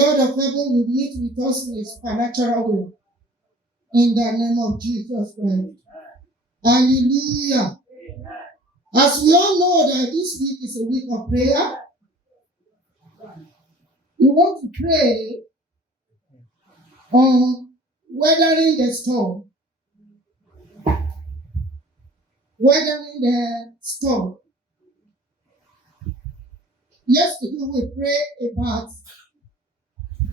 Lord of heaven will meet with us in a supernatural way. In the name of Jesus Christ. Hallelujah. As we all know that this week is a week of prayer, we want to pray on weathering the storm. Weathering the storm. Yesterday we prayed about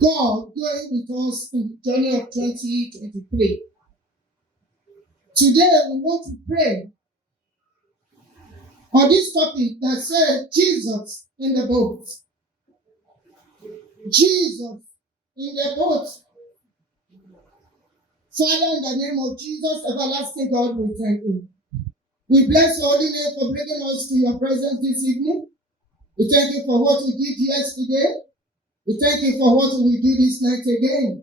God going with us in the journey of 2023. Today we want to pray on this topic that says Jesus in the boat. Jesus in the boat. Father, in the name of Jesus, everlasting God, we thank you. We bless your holy name for bringing us to your presence this evening. We thank you for what we did yesterday. We thank you for what we do this night again.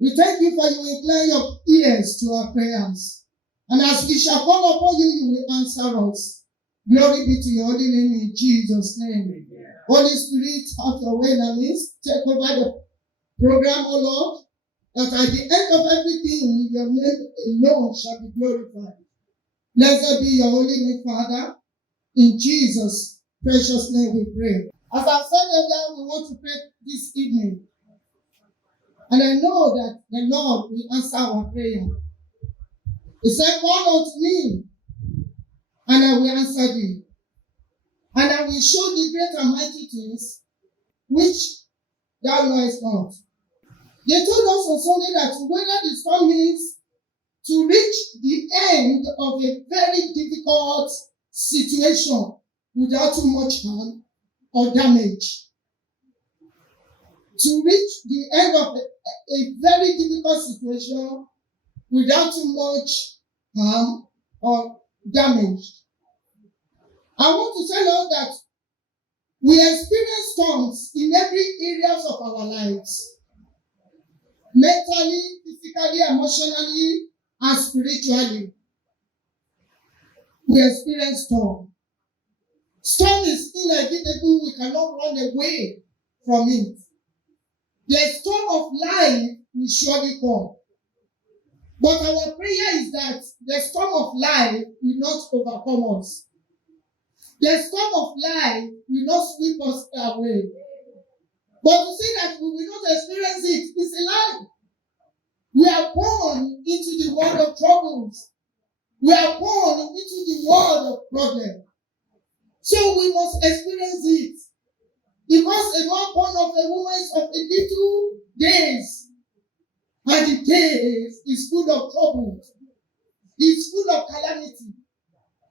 We thank you for you incline your ears to our prayers. And as we shall call upon you, you will answer us. Glory be to your holy name in Jesus' name. Amen. Holy Spirit, have your way in our midst. Take over the program, O Lord, that at the end of everything, your name alone shall be glorified. Blessed be your holy name, Father. In Jesus' precious name we pray. As I said earlier, we want to pray this evening. And I know that the Lord will answer our prayer. He said, call unto me, and I will answer thee. And I will show thee great and mighty things, which thou knowest not. They told us on Sunday that to weather the storm means to reach the end of a very difficult situation without too much harm or damage. To reach the end of a very difficult situation without too much harm or damage. I want to tell us that we experience storms in every areas of our lives. Mentally, physically, emotionally, and spiritually. We experience storm. Storm is inevitable. We cannot run away from it. The storm of life will surely come. But our prayer is that the storm of life will not overcome us. The storm of life will not sweep us away. But to say that we will not experience it is a lie. We are born into the world of troubles. We are born into the world of problems. So we must experience it. Because a man born of a woman is of a little days. And the days is full of troubles. It's full of calamity.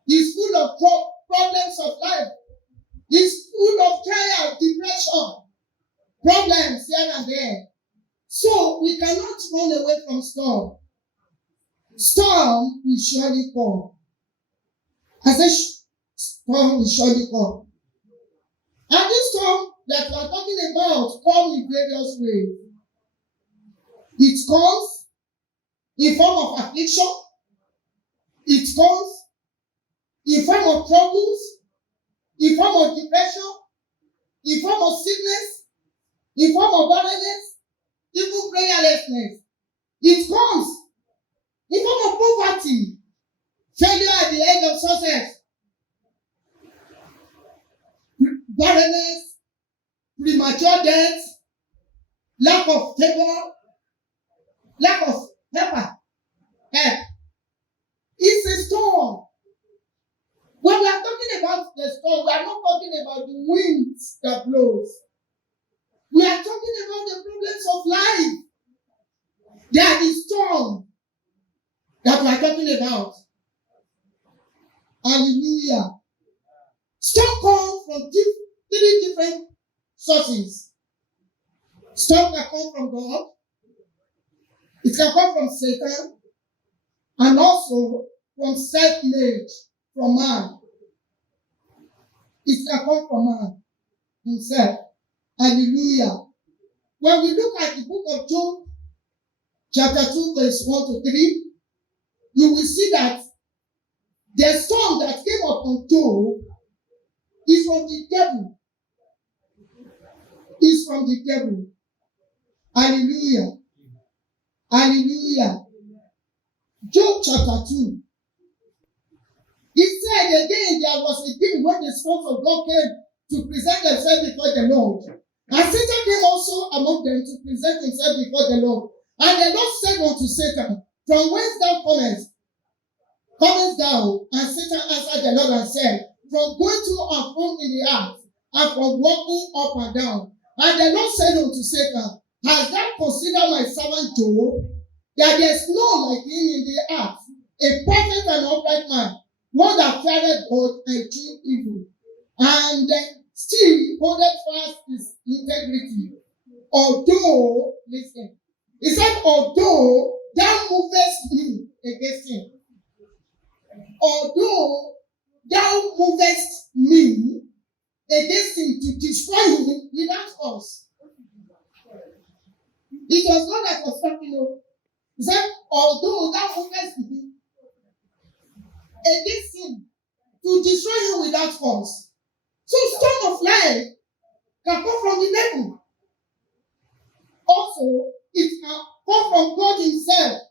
It's full of problems of life. It's full of trial, depression, problems here and there. So we cannot run away from storm. Storm will surely come. I said storm will surely come. And this storm that we are talking about comes in various ways. It comes in form of affliction. It comes in form of troubles, in form of depression, in form of sickness, in form of barrenness, even prayerlessness. It comes in form of poverty, failure at the end of success, barrenness, premature death, lack of favor, lack of help. It's a storm. When we are talking about the storm, we are not talking about the winds that blows. We are talking about the problems of life. They are the storm that we are talking about. Hallelujah. Storm comes from three different sources. Storm can come from God. It can come from Satan. And also from self-made, from man. It can come from man himself. Hallelujah. When we look at the book of Job, chapter 2, verse 1 to 3, you will see that the storm that came upon Job is from the devil. Is from the devil. Hallelujah. Hallelujah. Job chapter 2. He said again there was a day when the sons of God came to present themselves before the Lord. And Satan came also among them to present himself before the Lord. And the Lord said unto Satan, From whence thou comest thou? And Satan answered the Lord and said, From going to and from in the earth, and from walking up and down. And the Lord said unto Satan, Hast thou considered my servant Job, that there is none like him in the earth, a perfect and upright man, one that feareth God and doeth evil, and still holdeth fast his integrity. Although, listen, he said, although thou movest me against him, although thou movest me against him to destroy him without cause. It was God that was talking. He said, although thou movest me against him to destroy him without cause. So storm of life can come from the devil. Also, it can come from God himself.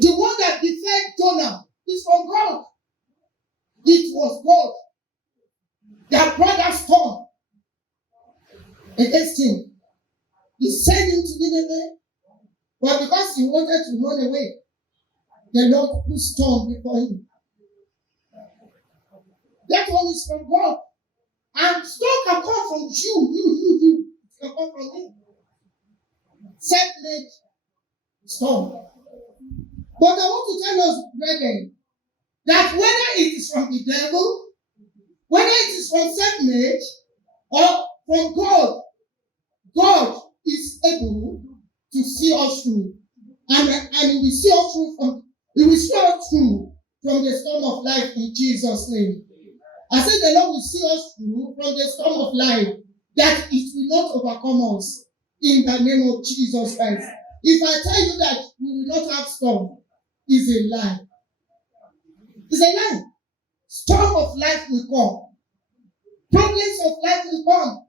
The one that defeated Jonah is from God. It was God that brought that storm against him. He sent him to Nineveh, but because he wanted to run away, the Lord put storm before him. That one is from God. And storm can come from you. It can come from me. Self-made storm. But I want to tell us, brethren, that whether it is from the devil, whether it is from self-made, or from God, God is able to see us through. And He will see us through from the storm of life in Jesus' name. I said the Lord will see us through from the storm of life, that it will not overcome us in the name of Jesus Christ. If I tell you that we will not have storm, it's a lie. It's a lie. Storm of life will come. Problems of life will come.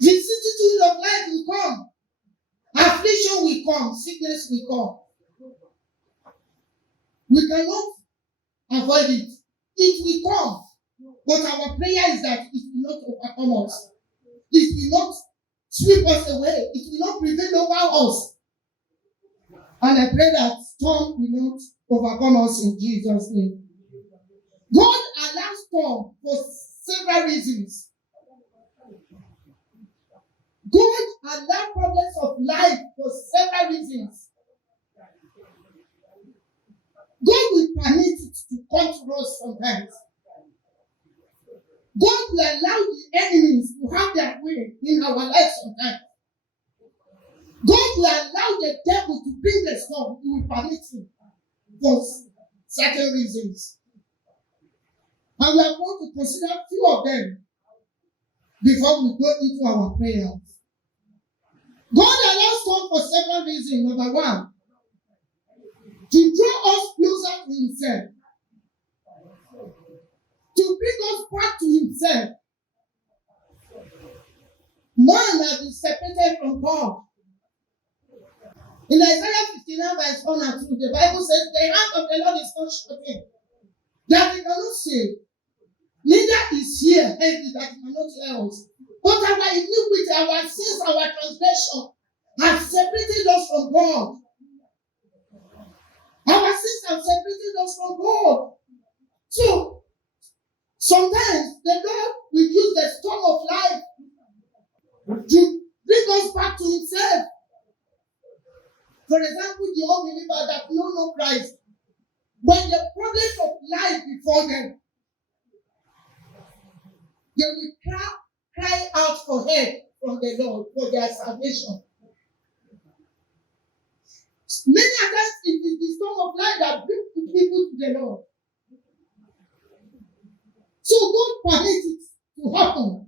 Vicissitudes of life will come. Affliction will come. Sickness will come. We cannot avoid it. It will come. But our prayer is that it will not overcome us. It will not sweep us away. It will not prevail over us. And I pray that storm will not overcome us in Jesus' name. God allows storm for several reasons. God allows problems of life for several reasons. God will permit it to come to us sometimes. God will allow the enemies to have their way in our lives sometimes. God will allow the devil to bring the storm. He will permit him for certain reasons. And we are going to consider a few of them before we go into our prayers. God allows storm for several reasons. Number one, to draw us closer to himself. To bring us back to himself. Man has been separated from God. In Isaiah 59 verse 1 and 2, the Bible says, the hand of the Lord is not shortened, that he cannot save. Neither is here heavy that he cannot hear us. But our iniquity, our sins, our transgression have separated us from God. Our sins have separated us from God. So, sometimes the Lord will use the storm of life to bring us back to himself. For example, the unbeliever that know no Christ, when the problems of life before them, they will cry out for help from the Lord for their salvation. Many times it is the storm of life that brings people to the Lord. So God permits it to happen.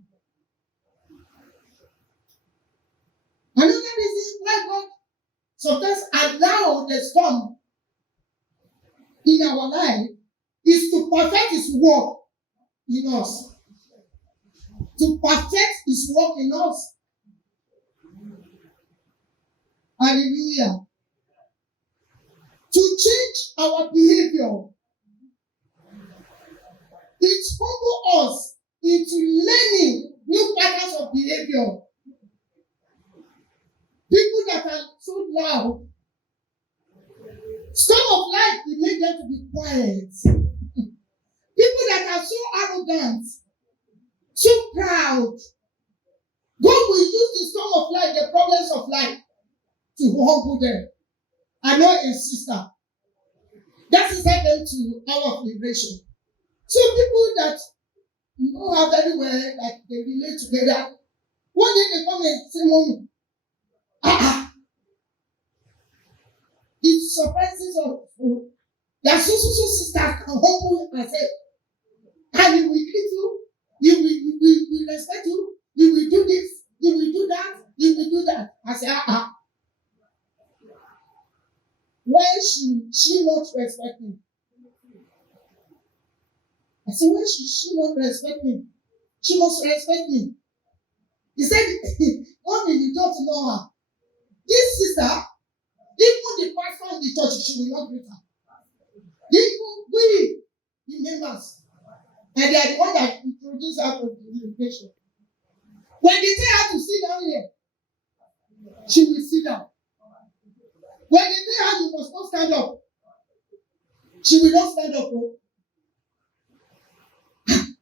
Another reason why God sometimes allows the storm in our life is to perfect his work in us. To perfect his work in us. Hallelujah. To change our behavior, it humbles us into learning new patterns of behavior. People that are so loud, some of life will make them to be quiet. People that are so arrogant, so proud, God will use the storm of life, the problems of life, to humble them. I know a sister that is sent them to hour of liberation. So people that you know her very well, like they relate together. One day they come and say, "Mommy, it surprises us that so sisters can humble and say, and you will greet you will respect you will do this, you will do that, you will do that." I say, why should she not respect me? I said, why should she not respect me? She must respect me. He said, Mommy, you don't know her. This sister, even the pastor in the church, she will not greet her. Even we, the members, and they are the one that introduced her to the invitation. When they tell her to sit down here, she will sit down. When they tell her you must not stand up, she will not stand up.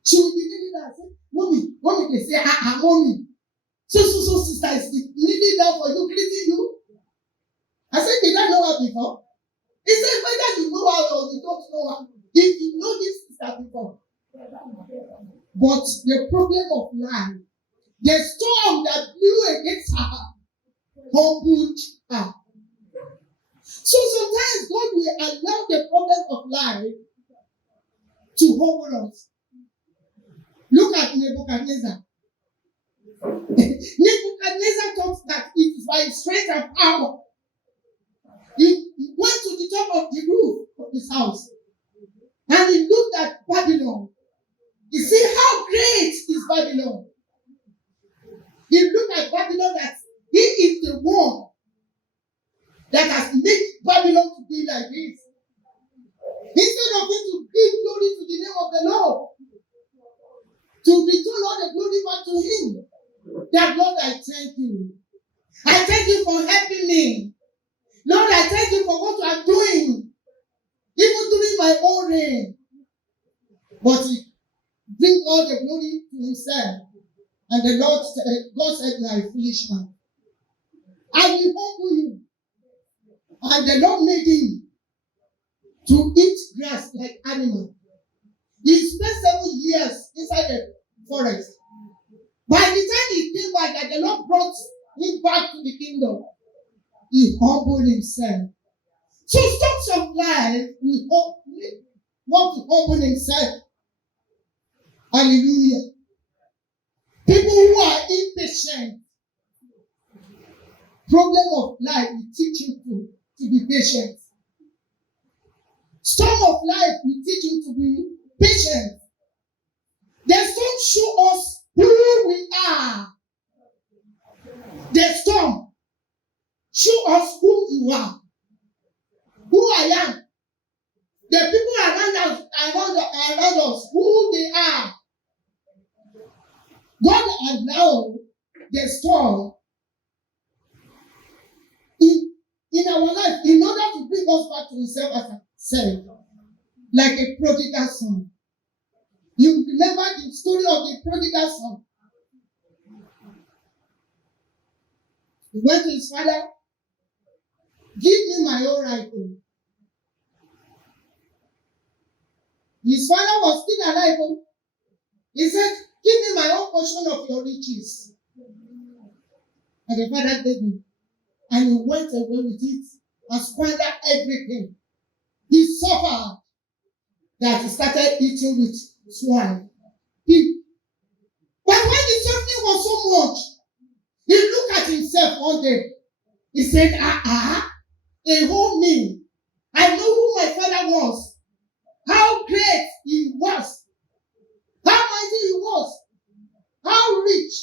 She will be kneeling down and say, Mommy, they say, Mommy. So sister is kneeling down for you, greeting you. I said, did I know her before? He said, whether you know her or you don't know her, if you know this sister before. But the problem of life, the storm that blew against her, humbled her. So sometimes God will allow the problem of life to humble us. Look at Nebuchadnezzar. Nebuchadnezzar thought that it is by strength and power. He went to the top of the roof of his house and he looked at Babylon. He said, how great is Babylon? He looked at Babylon that he is the one that has made Babylon to be like this. Instead of him to give glory to the name of the Lord, to return all the glory back to him. That Lord, I thank you. I thank you for helping me. Lord, I thank you for what you are doing, even during my own reign. But he bring all the glory to himself. And the Lord said, God said, you are a foolish man. I will humble you. And the Lord made him to eat grass like animal. He spent 7 years inside the forest. By the time he came back, that the Lord brought him back to the kingdom, he humbled himself. So storms of life will want to humble himself. Hallelujah. People who are impatient, problem of life will teach you to be patient. Storm of life will teach you to be patient. The storm show us who we are. The storm show us who you are, who I am. The people around us, who they are. God allowed the storm in our life in order to bring us back to himself as a self, like a prodigal son. You remember the story of the prodigal son? He went to his father, give me my own rightful. His father was still alive. He said, give me my own portion of your riches. And the father gave him. And he went away with it and squandered everything. He suffered that he started eating with swine. But when the suffering was so much, he looked at himself one day. He said, a whole me. I know who my father was. How great he was. How mighty he was. How rich,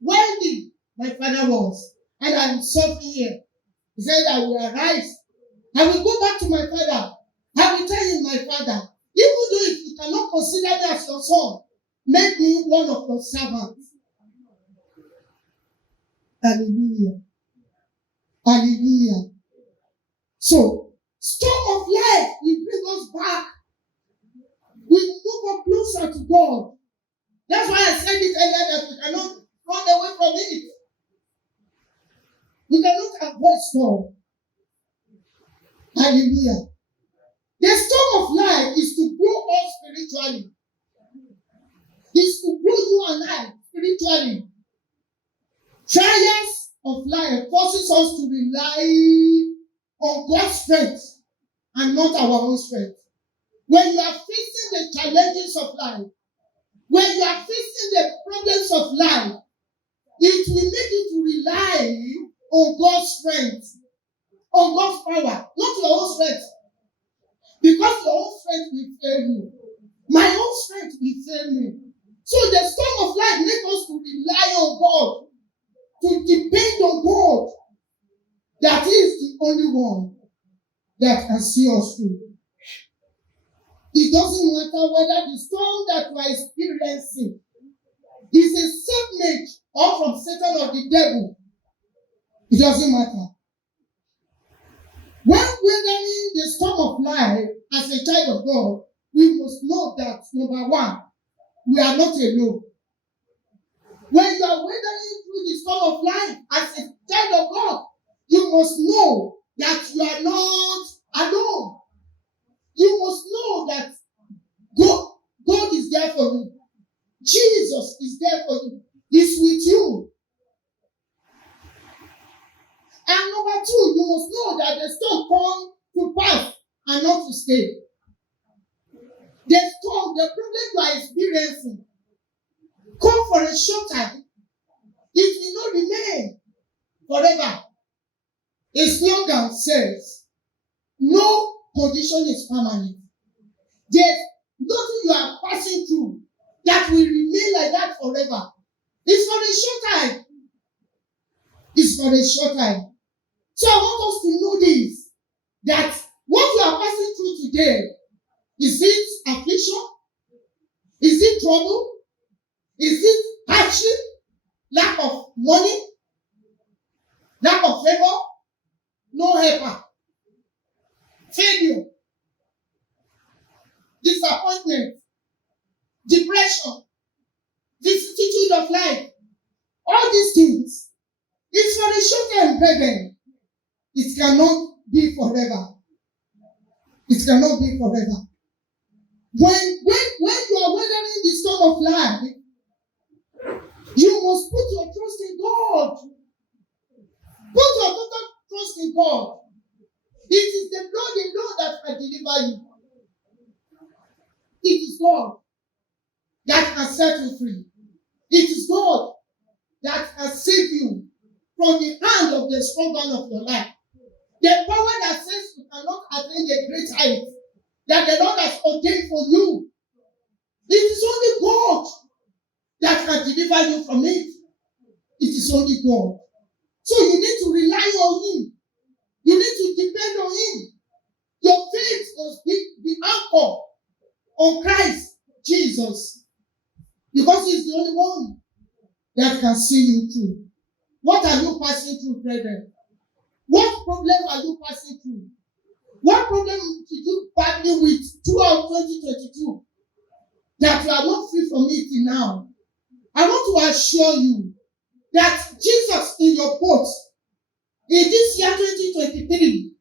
wealthy my father was. And I'm suffering here. He said, I will arise. I will go back to my father. I will tell him, my father, even though if you cannot consider me as your son, make me one of your servants. Hallelujah. Hallelujah. So, storm of life will bring us back. We move up closer to God. That's why I said it earlier that we cannot run away from it. We cannot avoid storm. Hallelujah. The storm of life is to grow us spiritually. Is to grow you and I spiritually. Trials of life forces us to rely on God's strength and not our own strength. When you are facing the challenges of life, when you are facing the problems of life, it will make you to rely on God's strength, on God's power, not your own strength. Because your own strength will fail you. My own strength will fail me. So the storm of life makes us to rely on God, to depend on God. That is the only one that can see us through. It doesn't matter whether the storm that we are experiencing is a self-made or from Satan or the devil. It doesn't matter. When weathering the storm of life as a child of God, we must know that, number one, we are not alone. When you are weathering through the storm of life as a child of God, you must know that you are not alone. You must know that God is there for you. Jesus is there for you. He's with you. And number two, you must know that the storm comes to pass and not to stay. The storm, the problem you are experiencing, come for a short time. It will not remain forever. A slogan says, no condition is permanent. There's nothing you are passing through that will remain like that forever. It's for a short time. It's for a short time. So I want us to know this, that what you are passing through today, is it affliction? Is it trouble? Is it hardship? Lack of money? Lack of favor? No helper? Failure? Disappointment? Depression? Vicissitude of life? All these things, it's for a short time, brethren. It cannot be forever. It cannot be forever. When you are weathering the storm of life, you must put your trust in God. Put your total trust in God. It is the Lord that can deliver you. It is God that can set you free. It is God that can save you from the hand of the strong man of your life. The power that says you cannot attain the great height that the Lord has ordained for you. It is only God that can deliver you from it. It is only God. So you need to rely on Him. You need to depend on Him. Your faith must be anchored on Christ Jesus. Because He is the only one that can see you through. What are you passing through, brethren? What problem are you passing through? What problem did you battle with throughout 2022 that you are not free from it now? I want to assure you that Jesus in your boat in this year 2023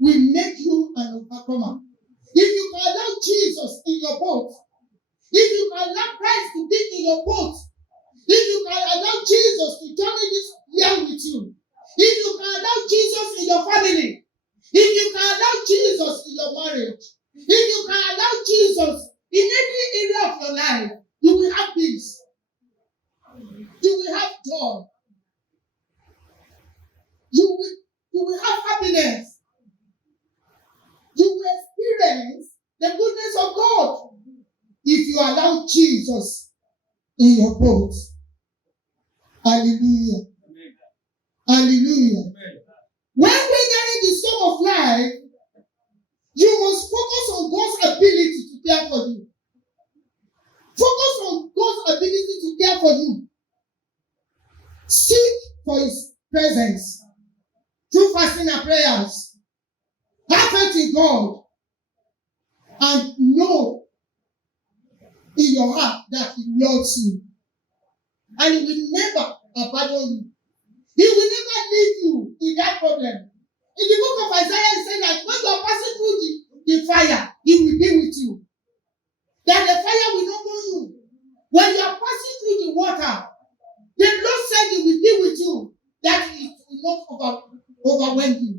will make you an overcomer. If you can allow Jesus in your boat, if you can allow Christ to be in your boat, if you can allow Jesus to journey this year with you, if you can allow Jesus in your family, if you can allow Jesus in your marriage, if you can allow Jesus in every area of your life, you will have peace. You will have joy. You will have happiness. You will experience the goodness of God if you allow Jesus in your boat. Hallelujah. Hallelujah. When weathering the storm of life, you must focus on God's ability to care for you. Focus on God's ability to care for you. Seek for His presence through fasting and prayers. Have faith in God and know in your heart that He loves you. And He will never abandon you. He will never leave you in that problem. In the book of Isaiah, it says that when you are passing through the fire, He will be with you. That the fire will not burn you. When you are passing through the water, the Lord said He will be with you. That it will not overwhelm you.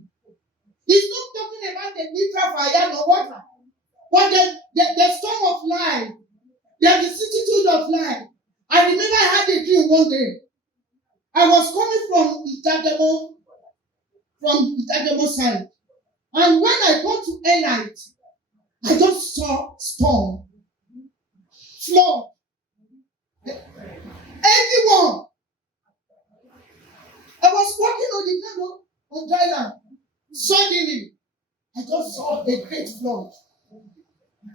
He's not talking about the literal fire or water. But the storm of life, the vicissitude of life. I remember I had a dream one day. I was coming from Itagemo side. And when I got to Elite, I just saw storm, flood, everyone. I was walking on the ground on dry land. Suddenly, I just saw a great flood.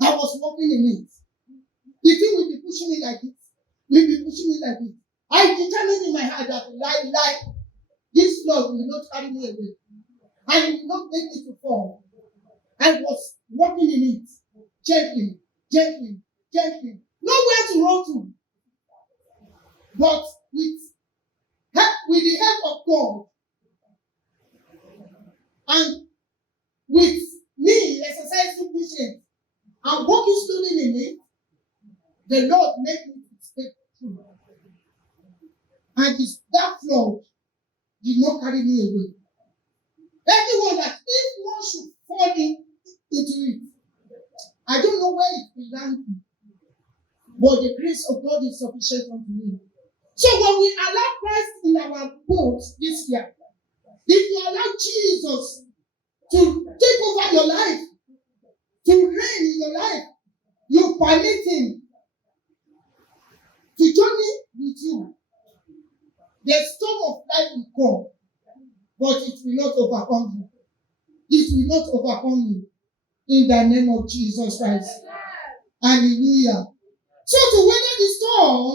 I was walking in it. The thing will be pushing me like this. Will be pushing me like this. I determined in my heart that this flood will not carry me away. And it will not make me to fall. I was walking in it. Gently, gently, gently. Nowhere to run to. But with the help of God and with me exercising patience and walking slowly in it, the Lord made me to step through. And that flood did not carry me away. Everyone that if one should fall into it, I don't know where it will land me, but the grace of God is sufficient unto me. So when we allow Christ in our boat this year, if you allow Jesus to take over your life, to reign in your life, you permit Him to journey with you. The storm of life will come, but it will not overcome you. It will not overcome you. In the name of Jesus Christ. Hallelujah. So to weather the storm,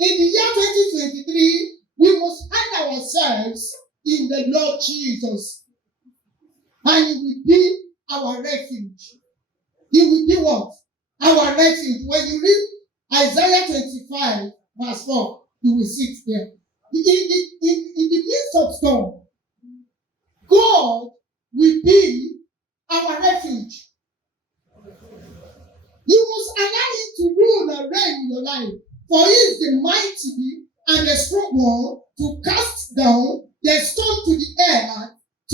in the year 2023, we must hide ourselves in the Lord Jesus. And He will be our refuge. He will be what? Our refuge. When you read Isaiah 25, verse 4, you will see it there. In the midst of storm, God will be our refuge. You must allow Him to rule and reign in your life. For He is the mighty and the strong one to cast down the storm to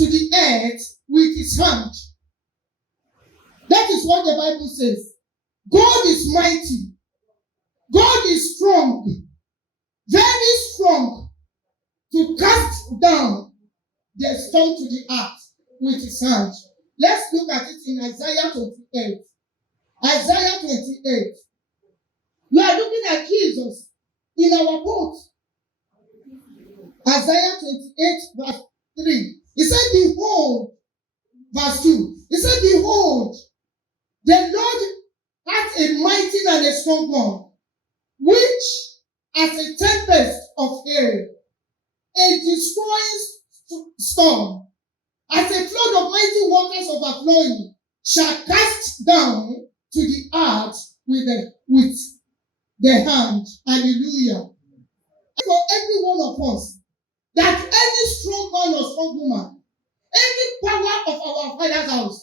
the earth with His hand. That is what the Bible says. God is mighty. God is strong. Very strong to cast down the storm to the earth with His hand. Let's look at it in Isaiah 28. Isaiah 28. We are looking at Jesus in our boat. Isaiah 28, verse 3. He said, behold, verse 2. He said, behold, the Lord hath a mighty and a strong one, which as a tempest of hail, a destroying storm, as a flood of mighty waters overflowing, shall cast down to the earth with the hand. Hallelujah. For every one of us, that any strong man or strong woman, any power of our Father's house,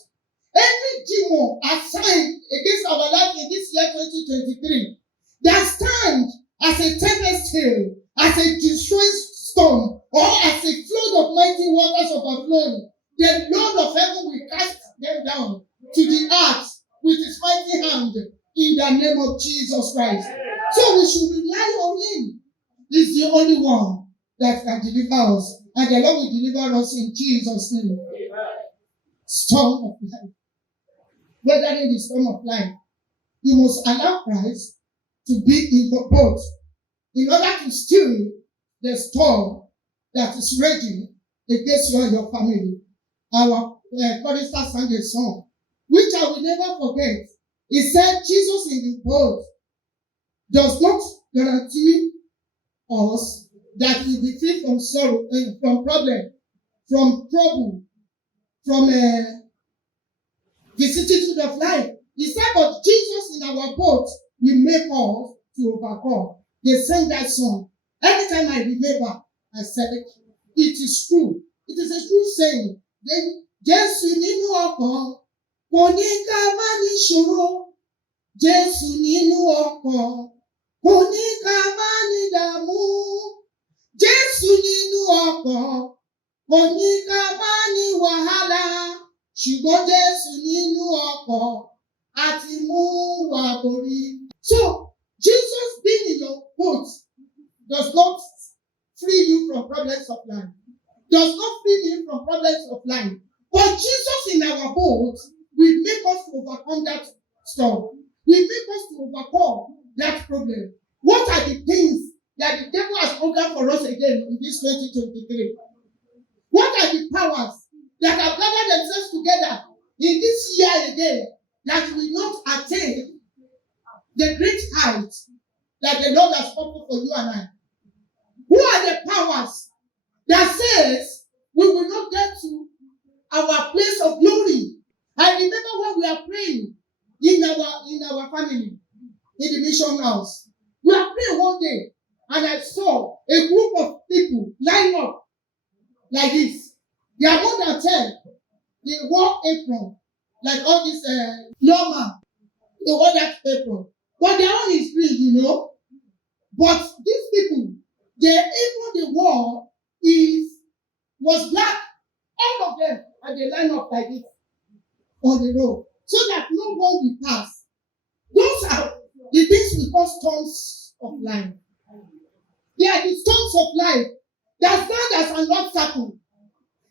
every demon assigned against our life in this year 2023, that stand as a tempest hail, as a destroying storm, or as a flood of mighty waters overflowing, the Lord of heaven will cast them down to the earth with His mighty hand in the name of Jesus Christ. So we should rely on Him. He's the only one that can deliver us. And the Lord will deliver us in Jesus' name. Storm of life. Weathering the storm of life, you must allow Christ to be in the boat in order to still the storm that is raging against you and your family. our chorister sang a song, which I will never forget. He said, Jesus in the boat does not guarantee us that we will be free from sorrow, from problem, from trouble, from vicissitude of life. He said, but Jesus in our boat will make us to overcome. They sang that song. Anytime I remember, I said it is true. It is a true saying. Then, Jésù nínú ọkàn, kò ní ká má ní ṣòro. Jésù nínú ọkàn, kò ní ká má ní dààmú. Jésù nínú ọkàn, kò ní ká má ní wàhálà. Ṣùgbọ́n Jésù nínú ọkàn, àti mú wa borí. So, Jesus being in your boat does not free you from problems of life. Does not free you from problems of life. But Jesus in our boat will make us to overcome that storm. Will make us to overcome that problem. What are the things that the devil has programmed for us again in this 2023? What are the powers that have gathered themselves together in this year again that will not attain the great height that the Lord has spoken for you and I? Who are the powers that says we will not get to our place of glory? I remember when we are praying in our family, in the mission house. We are praying one day, and I saw a group of people line up like this. They are more than 10. They wore apron, like all these lawmen. They wore that apron. But their own is green, you know. But these people, their apron they wore was black. All of them, and they line up like this on the road, so that no one will pass. Those are the things we call storms of life. They are the storms of life that stand as an obstacle,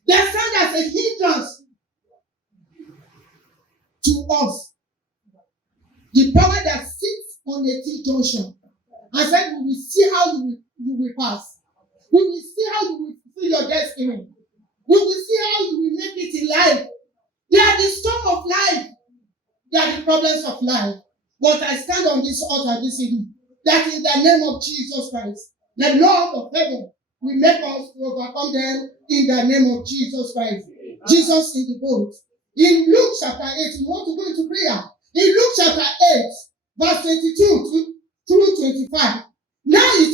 that stand as a hindrance to us. The power that sits on a T-junction and said, we will see how you will pass. We will see how you will fulfill your destiny. We will see how you will make it in life. They are the storm of life. They are the problems of life. But I stand on this altar this evening, that in the name of Jesus Christ, the Lord of heaven will make us to overcome them in the name of Jesus Christ. Jesus in the boat. In Luke chapter 8, we want to go into prayer. In Luke chapter 8, verse 22 through 25. Now it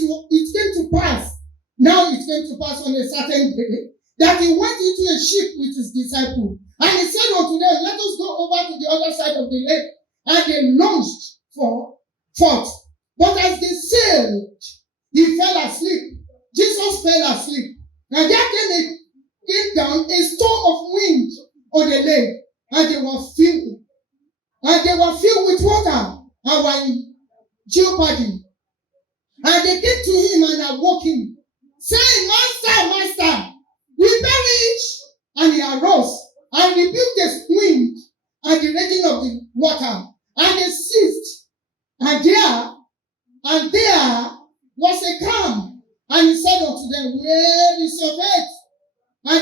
came to pass. Now it came to pass on a certain day that he went into a ship with his disciples. And he said unto them, let us go over to the other side of the lake. And they launched forth. But as they sailed, he fell asleep. Jesus fell asleep. And there came down a storm of wind on the lake. And they were filled. And they were filled with water and were in jeopardy. And they came to him and awoke him, saying, Master, Master, we perish. And he arose and rebuked the wind and the raging of the water. And they ceased. And there was a calm. And he said unto them, where is your faith? And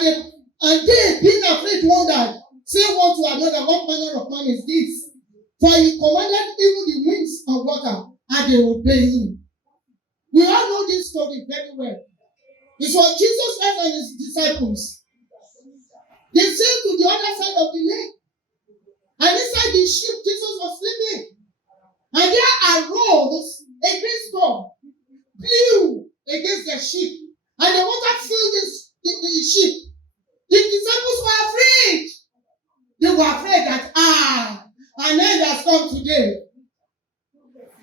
they being afraid, wondered, saying one to another, what manner of man is this? For he commanded even the winds and water, and they obeyed him. We all know this story very well. It was Jesus and his disciples. They sailed to the other side of the lake. And inside the ship, Jesus was sleeping. And there arose a great storm, blew against the ship, and the water filled the ship. The disciples were afraid. They were afraid that, an end has come today.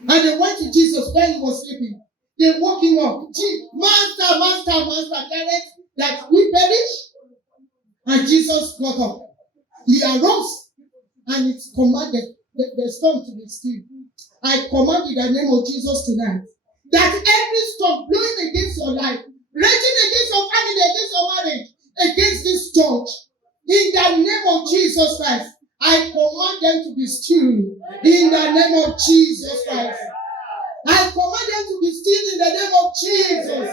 And they went to Jesus when he was sleeping. They woke him up. Master, that we perish. And Jesus got up. He arose and it commanded the storm to be still. I command in the name of Jesus tonight that every storm blowing against your life, raging against your family, against your marriage, against this church, in the name of Jesus Christ, I command them to be still in the name of Jesus Christ. I command them to be still in the name of Jesus.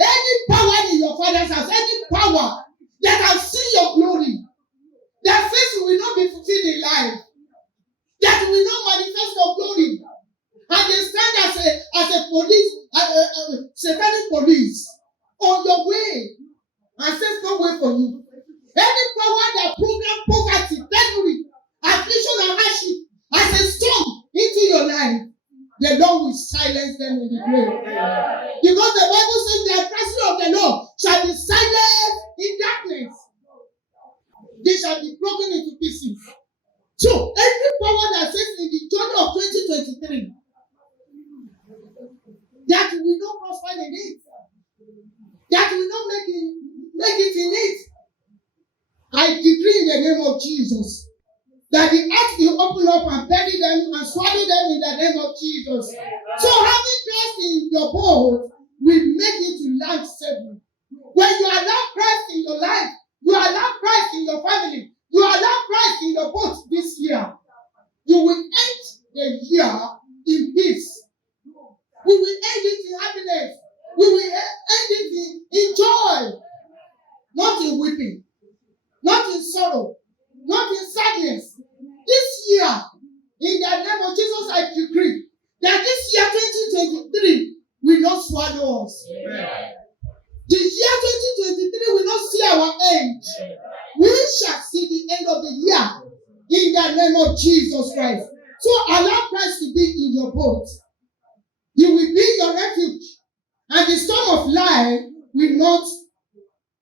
Any power in your father's house, any power that has seen your glory says you will not be fulfilled in life, that you will not manifest your glory. And they stand as a police, satanic police on your way and says no way for you. Any power that program poverty, penury, affliction, and hardship as a storm into your life, the Lord will silence them in the grave. Because the Bible says the adversary of the Lord shall be silenced in darkness. They shall be broken into pieces. So, every power that says in the journey of 2023 that we will not prosper in it, that we will not make it in it, I decree in the name of Jesus that the earth will open up and bury them and swallow them in the name of Jesus. So having Christ in your boat will make you to land safely. When you allow Christ in your life, you allow Christ in your family, you allow Christ in your boat this year, you will end the year in peace. We will end it in happiness. We will end it in joy. Not in weeping. Not in sorrow. Not in sadness. This year, in the name of Jesus, I decree that this year 2023 will not swallow us. Amen. The year 2023 will not see our end. We shall see the end of the year in the name of Jesus Christ. So allow Christ to be in your boat. He will be your refuge. And the storm of life will not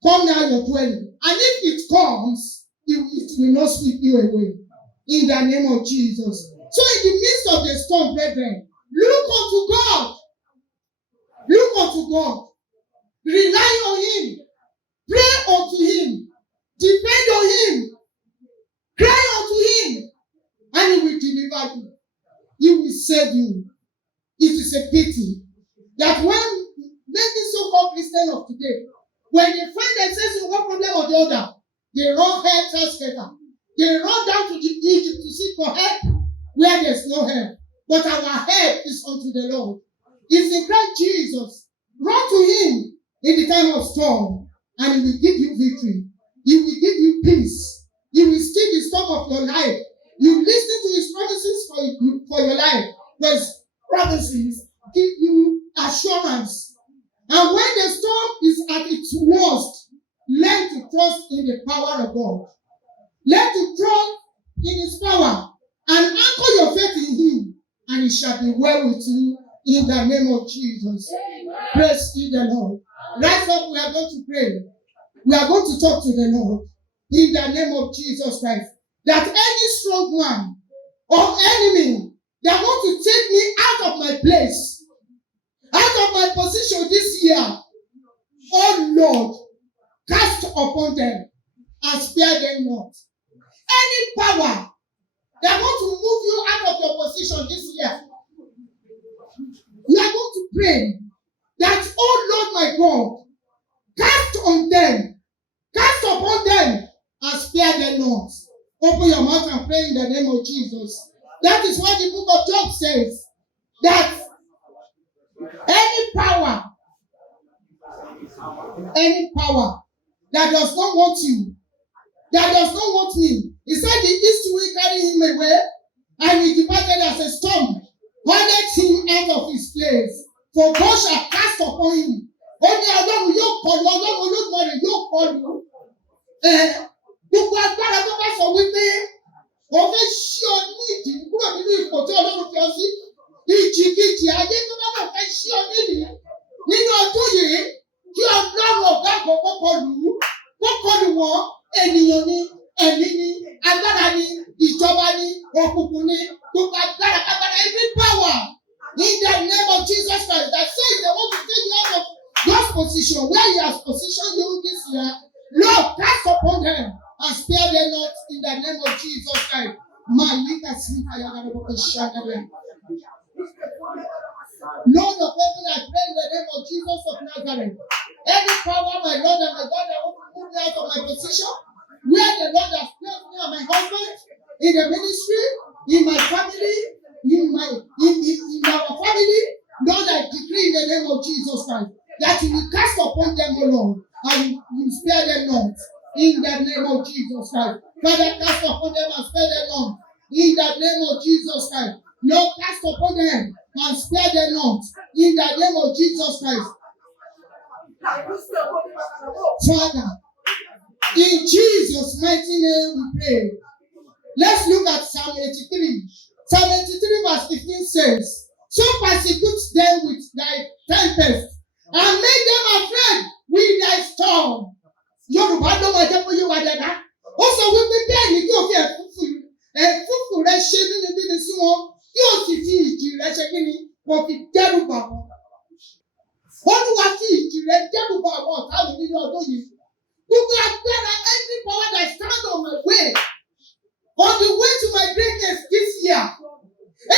come near your dwelling. And if it comes, it will not sweep you away. In the name of Jesus. So in the midst of the storm, brethren, look unto God. Look unto God. Rely on Him. Pray unto Him. Depend on Him. Cry unto Him. And He will deliver you. He will save you. It is a pity that when many so-called Christians of today, when they find themselves in one problem or the other, they run helter-skelter. They run down to Egypt to seek for help where there's no help. But our help is unto the Lord. It's in Christ Jesus. Run to Him in the time of storm, and He will give you victory. He will give you peace. He will still the storm of your life. You listen to His promises for your life. His promises give you assurance. And when the storm is at its worst, learn to trust in the power of God. Learn to trust in His power and anchor your faith in Him, and it shall be well with you in the name of Jesus. Praise ye the Lord. Rise up, we are going to pray. We are going to talk to the Lord in the name of Jesus Christ. That any strong man or enemy that want to take me out of my place, out of my position this year, oh Lord, cast upon them and spare them not. Any power that want to move you out of your position this year, you are going to pray that, oh Lord my God, cast on them, cast upon them and spare them not. Open your mouth and pray in the name of Jesus. That is what the book of Job says. That any power that does not want you, that does not want me, he said the east will carry him away, and he departed as a storm, hurled him out of his place. For God shall cast upon him. Only Ọlọ́run yóò kọlu, Ọlọ́run Olódùmarè yóò kọlu. Gbogbo agbára tó bá sọ wípé o fẹ́ ṣí ọ ní ìdí kúrò nínú ipò tí Ọlọ́run fi ọ sí. Ìjìkìjì ayé tó bá fẹ́ ṣí ọ nídìí nínú ọdún yìí kí Ọlọ́run ọ̀gá àgbọ̀ kọ́kọ́lù wọ́n, ènìyàn ni, ẹ̀mí ni, agbára ni, ìjọba ni, òkùnkùn ni, gbogbo agbára, every power in the name of Jesus Christ that says they want to take you out of God's position where He has positioned you this year. Lord, cast upon them and spare them not in the name of Jesus Christ. Lord of heaven, I pray in the name of Jesus of Nazareth. Any power, my Lord and my God, that want to move me out of my position, where the Lord has placed me and my husband, in the ministry, in my family, in our family, Lord, I decree in the name of Jesus Christ that you will cast upon them, O Lord, and you will spare them not. in the name of Jesus Christ. Father, cast upon them and spare them not. In the name of Jesus Christ. Lord, cast upon them and spare them not. In the name of Jesus Christ. Father, in Jesus' mighty name we pray. Let's look at Psalm 83. Psalm 83 verse 15 says, so persecute them with thy tempest and make them afraid with thy storm. Yorùbá ló máa jẹ́ kó yé wa dáadáa. Ó sọ wípé bẹ́ẹ̀ ni kí o fi ẹ̀fúùfù rẹ ṣe nínúbíni sí wọn, kí o sì fi ìjì rẹ ṣe kí ni kò fi dẹ́rù bà wọ́n. Olúwa fi ìjì rẹ dẹ́rù bà àwọn ọ̀tá mi nínú ọdún yìí. Gbogbo agbára every power that stand on my way, on the way to my greatness this year,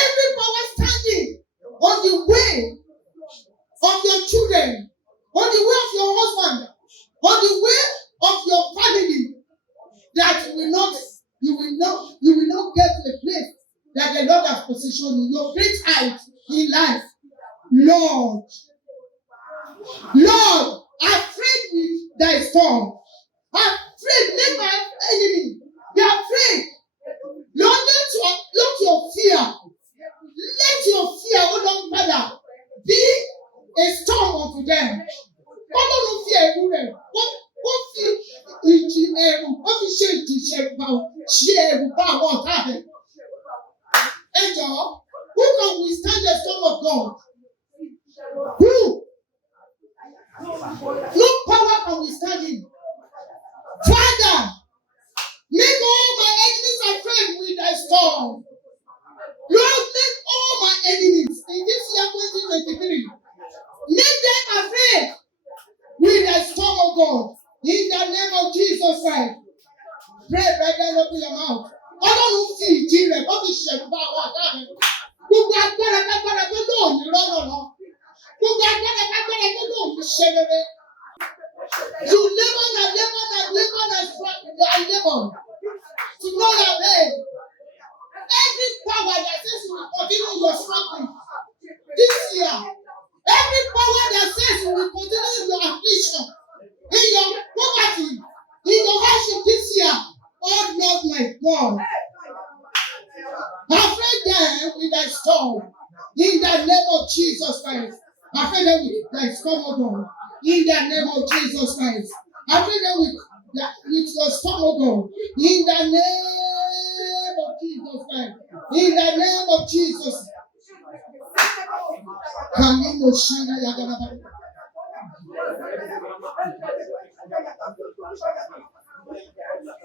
every power standing on the way of your children, on the way of your husband, on the way of your family, that you will not get to a place that the Lord has positioned you, your great height in life. Lord, afraid with thy storm. Afraid, make my enemy be afraid. Lord, let your fear, oh Lord Father, be a storm unto them. Ọlọ́run fi ẹ̀rù rẹ̀, ó fi ìjì ẹ̀rù, ó fi ṣe ìjì ẹ̀rù bá àwọn ọ̀tá rẹ̀. Ẹ jọ̀ọ́, who can withstand the storm of God? Who? No power can withstand him. Father, make all my enemies afraid with thy storm. Lord, make all my enemies in this year 2023, make them afraid with thy storm of God. In the name of Jesus Christ. Pray, brethren, open your mouth. Ọlọ́run fi ìjì rẹ̀ bọ́ fi ṣẹ̀rù bá àwọn ọ̀tá rẹ̀. Gbogbo agbára tó lóòní lọ́nà lọ. Gbogbo agbára tó lóòní ṣe rere. You labor and to know your name. Every power that says you will continue your struggling this year, every power that says you will continue your affliction, in your poverty, in your hardship this year, oh Lord my God, afraid them with thy storm, in the name of Jesus Christ. Afraid them with thy storm, oh God, in the name of Jesus Christ. Afraid them with your storm, oh God, in the name of Jesus Christ. In the name of Jesus.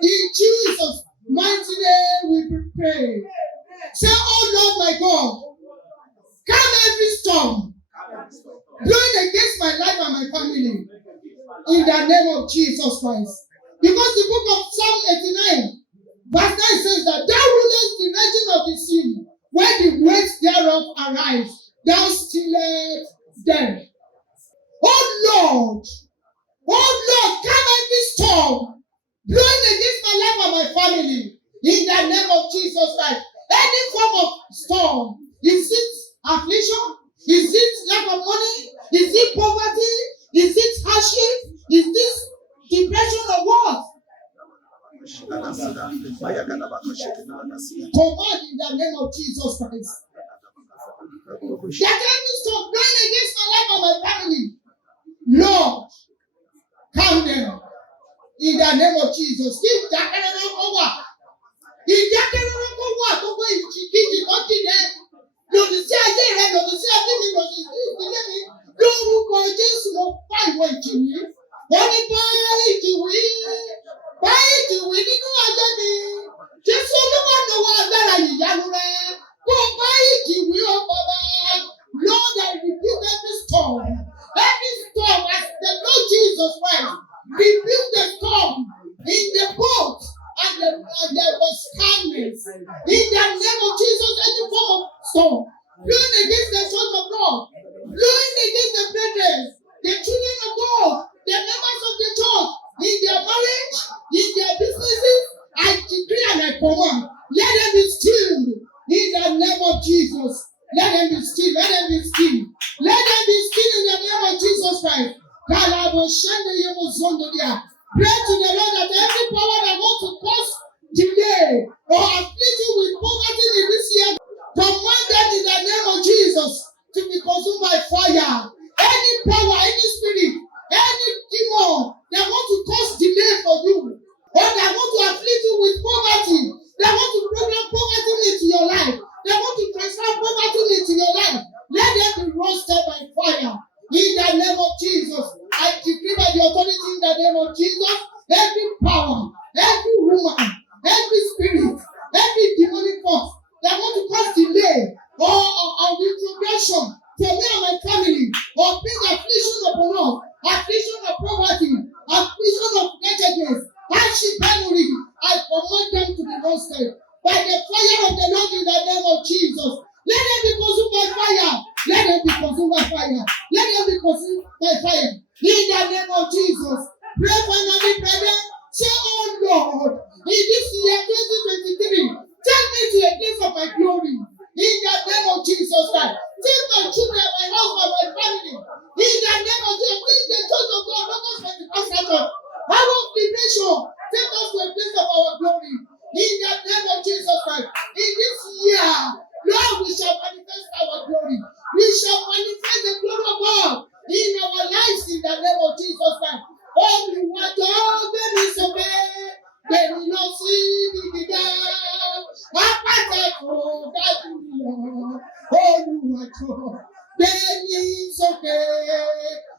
In Jesus' mighty name we pray. Say, oh Lord my God, calm every storm blowing against my life and my family. In the name of Jesus Christ. Because the book of Psalm 89, verse 9 says that thou rulest the region of the sea, when the waves thereof arise, thou stillest them. Oh Lord, calm every storm blowing against my life and my family. In the name of Jesus Christ. Any form of storm, is it affliction? Is it lack of money? Is it poverty? Is it hardship? Is this depression or what? Command in the name of Jesus Christ. That every storm blowing against my life and my family, Lord, calm them in the name of Jesus. Keep that over. Ìdákẹ́rọ́rọ́ wà gbogbo ìjìkíjì kan dìde lòdì sí ayé rẹ, lòdì sí ẹbí mi, lòdì sí ìdílé mi. Lórúkọ Jésù mo bá ìwọ ìjì wí. Wọ́n ní bá ìjì wí nínú ayé mi. Jésù Olúwa lọ́wọ́ agbára ìyanu rẹ. Kó bá ìjì wí ọkọ̀ bá. Lord, I rebuke every storm. Every storm as the Lord Jesus Christ rebuke the storm in the boat. And there was calmness. In the name of Jesus, any form of storm blowing against the sons of God, blowing against the brethren, the children of God, the members of the church, in their marriage, in their businesses, I decree and I command, let them be still. In the name of Jesus, let them be still. Let them be still. Let them be still in the name of Jesus Christ. Pray to the Lord that every power that wants to cause delay or afflict you with poverty in this year, command them in the name of Jesus to be consumed by fire. Any power, any spirit, any demon that want to cause delay for you, or that want to afflict you with poverty, that want to program poverty into your life, that want to transfer poverty into your life, let them be roasted by fire. In the name of Jesus, I decree by the authority in the name of Jesus, every power, every woman, every spirit, every demonic force that want to cause delay or retrogression for me and my family, or bring affliction upon us, affliction of poverty, affliction of wretchedness, hardship, penury, I command them to be roasted by the fire of the Lord in the name of Jesus. Let them be consumed by fire. Let them be consumed by fire. Let them be consumed by fire. In the name of Jesus. Pray finally, brother. Say, oh Lord, in this year 2023, take me to a place of my glory. In the name of Jesus Christ. Take my children, my husband, my family. In the name of Jesus. Take the church of God, Logos Pentecost Church. Our nation, take us to a place of our glory. In the name of Jesus Christ. In this year, Lord, we shall manifest our glory. We shall manifest the glory of God in our lives in the name of Jesus Christ. Oh, we want all the disobey. They will not see the God. Oh, you want to. Then it's okay.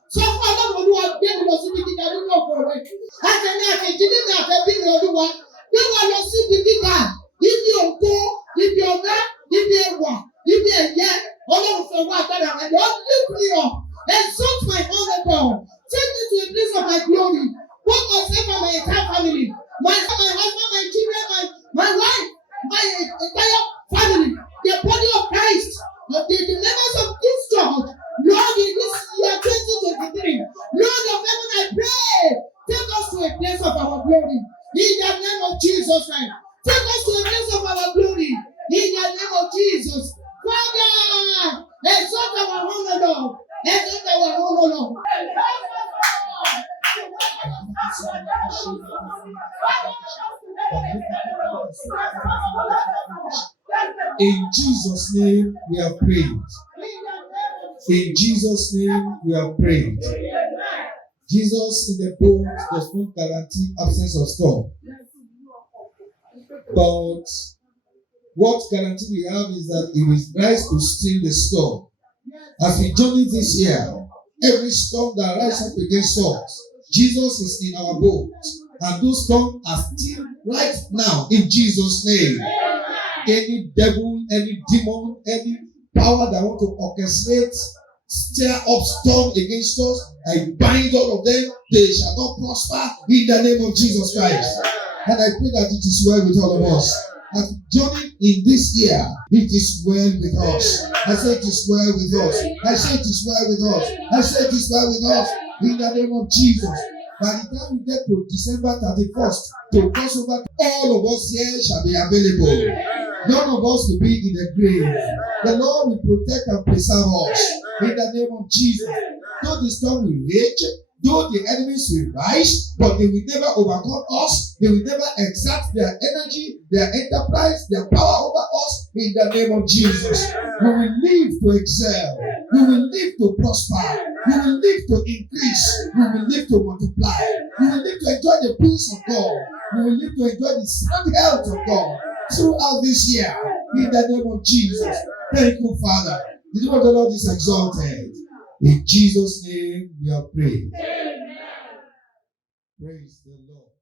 So, Father, what do I get? We don't see the God. We don't go away. I didn't have to be the one. We want to see the God. If you go, if you're not, if you're one, if you're yet, all of the water, and don't lift me up. Exalt my honor, God. Take me to a place of my glory. Both myself and my entire family. My husband, my children, my wife, my entire family. The body of Christ. The members of this church. Lord, in this year 2023. Lord of heaven, I pray. Take us to a place of our glory. In the name of Jesus Christ. Take us to a place of our glory. In the name of Jesus. Father, exalt our honor, Lord. Exalt our honor, Lord. In Jesus' name we are prayed. In Jesus' name we are prayed. Jesus in the boat does not guarantee absence of storm. But what guarantee we have is that it will rise to still the storm. As we journey this year, every storm that rises up against us, Jesus is in our boat. And those storms are still right now in Jesus' name. Any devil, any demon, any power that want to orchestrate, stir up storm against us, I bind all of them. They shall not prosper in the name of Jesus Christ. And I pray that it is well with all of us. As we journey in this year, it is well with us. I say it is well with us. I say it is well with us. I say it is well with us in the name of Jesus. By the time we get to December 31st, to cross over, all of us here shall be available. None of us will be in the grave. The Lord will protect and preserve us in the name of Jesus. Though the storm will rage, though the enemies will rise, but they will never overcome us. They will never exert their energy, their enterprise, their power over us in the name of Jesus. We will live to excel. We will live to prosper. We will live to increase. We will live to multiply. We will live to enjoy the peace of God. We will live to enjoy the sound health of God throughout this year in the name of Jesus. Thank you, Father. The name of the Lord is exalted. In Jesus' name we are praying. Praise the Lord.